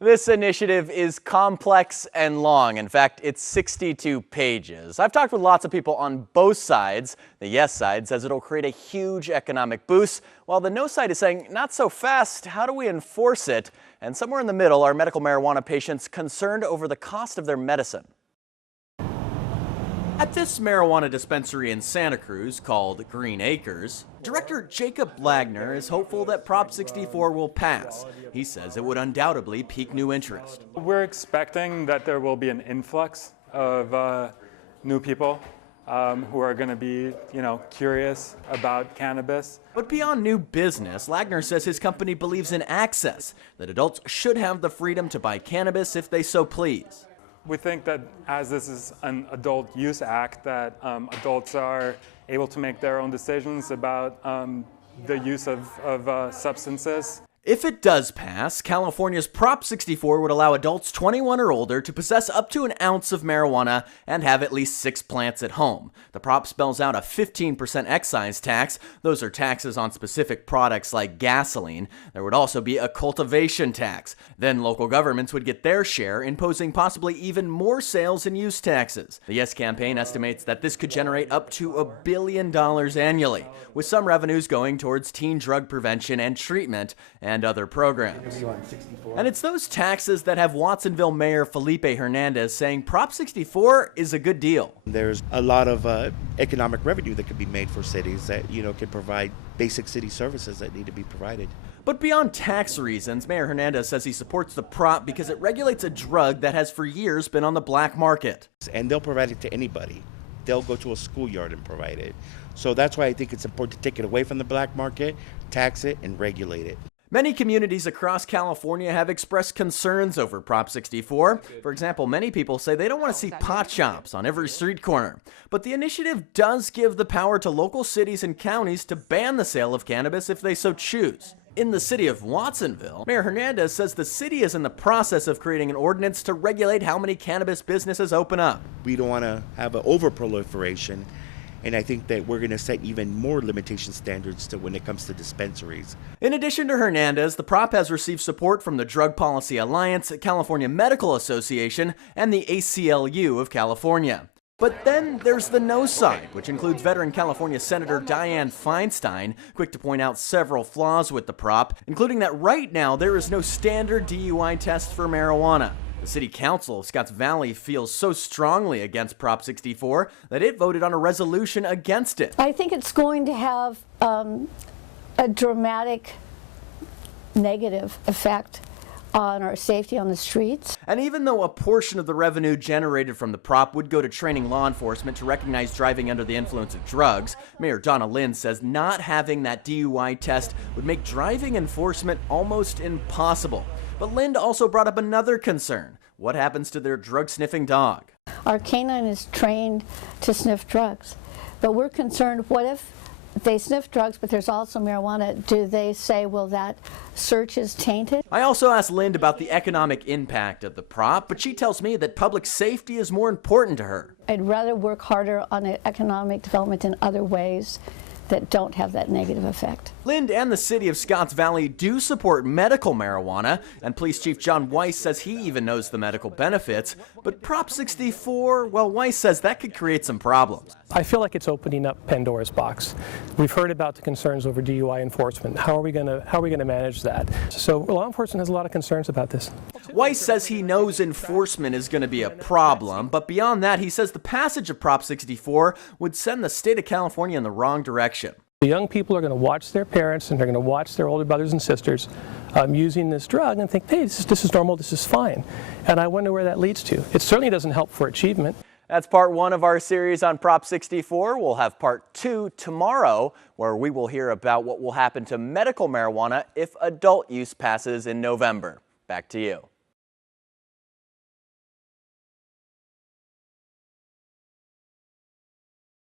This initiative is complex and long. In fact, it's 62 pages. I've talked with lots of people on both sides. The yes side says it'll create a huge economic boost, while the no side is saying, not so fast, how do we enforce it? And somewhere in the middle are medical marijuana patients concerned over the cost of their medicine. At this marijuana dispensary in Santa Cruz, called Green Acres, Director Jacob Lagner is hopeful that Prop 64 will pass. He says it would undoubtedly pique new interest. We're expecting that there will be an influx of new people who are going to be, curious about cannabis. But beyond new business, Lagner says his company believes in access, that adults should have the freedom to buy cannabis if they so please. We think that as this is an adult use act, that adults are able to make their own decisions about the use of substances. If it does pass, California's Prop 64 would allow adults 21 or older to possess up to an ounce of marijuana and have at least 6 plants at home. The prop spells out a 15% excise tax. Those are taxes on specific products like gasoline. There would also be a cultivation tax. Then local governments would get their share, imposing possibly even more sales and use taxes. The Yes campaign estimates that this could generate up to $1 billion annually, with some revenues going towards teen drug prevention and treatment and other programs. And it's those taxes that have Watsonville Mayor Felipe Hernandez saying Prop 64 is a good deal. There's a lot of economic revenue that could be made for cities that, can provide basic city services that need to be provided. But beyond tax reasons, Mayor Hernandez says he supports the prop because it regulates a drug that has for years been on the black market. And they'll provide it to anybody. They'll go to a schoolyard and provide it. So that's why I think it's important to take it away from the black market, tax it, and regulate it. Many communities across California have expressed concerns over Prop 64. For example, many people say they don't want to see pot shops on every street corner. But the initiative does give the power to local cities and counties to ban the sale of cannabis if they so choose. In the city of Watsonville, Mayor Hernandez says the city is in the process of creating an ordinance to regulate how many cannabis businesses open up. We don't want to have an overproliferation. And I think that we're going to set even more limitation standards to when it comes to dispensaries. In addition to Hernandez, the prop has received support from the Drug Policy Alliance, California Medical Association, and the ACLU of California. But then there's the no side, which includes veteran California Senator Dianne Feinstein, quick to point out several flaws with the prop, including that right now there is no standard DUI test for marijuana. The City Council of Scotts Valley feels so strongly against Prop 64 that it voted on a resolution against it. I think it's going to have a dramatic negative effect on our safety on the streets. And even though a portion of the revenue generated from the prop would go to training law enforcement to recognize driving under the influence of drugs, Mayor Donna Lind says not having that DUI test would make driving enforcement almost impossible. But Lind also brought up another concern. What happens to their drug-sniffing dog? Our canine is trained to sniff drugs, but we're concerned, what if they sniff drugs, but there's also marijuana? Do they say, well, that search is tainted? I also asked Lind about the economic impact of the prop, but she tells me that public safety is more important to her. I'd rather work harder on economic development in other ways that don't have that negative effect. Lind and the city of Scotts Valley do support medical marijuana, and Police Chief John Weiss says he even knows the medical benefits. But Prop 64, well, Weiss says that could create some problems. I feel like it's opening up Pandora's box. We've heard about the concerns over DUI enforcement. How are we going to manage that? So law enforcement has a lot of concerns about this. Weiss says he knows enforcement is going to be a problem, but beyond that, he says the passage of Prop 64 would send the state of California in the wrong direction. The young people are going to watch their parents and they're going to watch their older brothers and sisters using this drug and think, hey, this is normal, this is fine. And I wonder where that leads to. It certainly doesn't help for achievement. That's part 1 of our series on Prop 64. We'll have part 2 tomorrow, where we will hear about what will happen to medical marijuana if adult use passes in November. Back to you.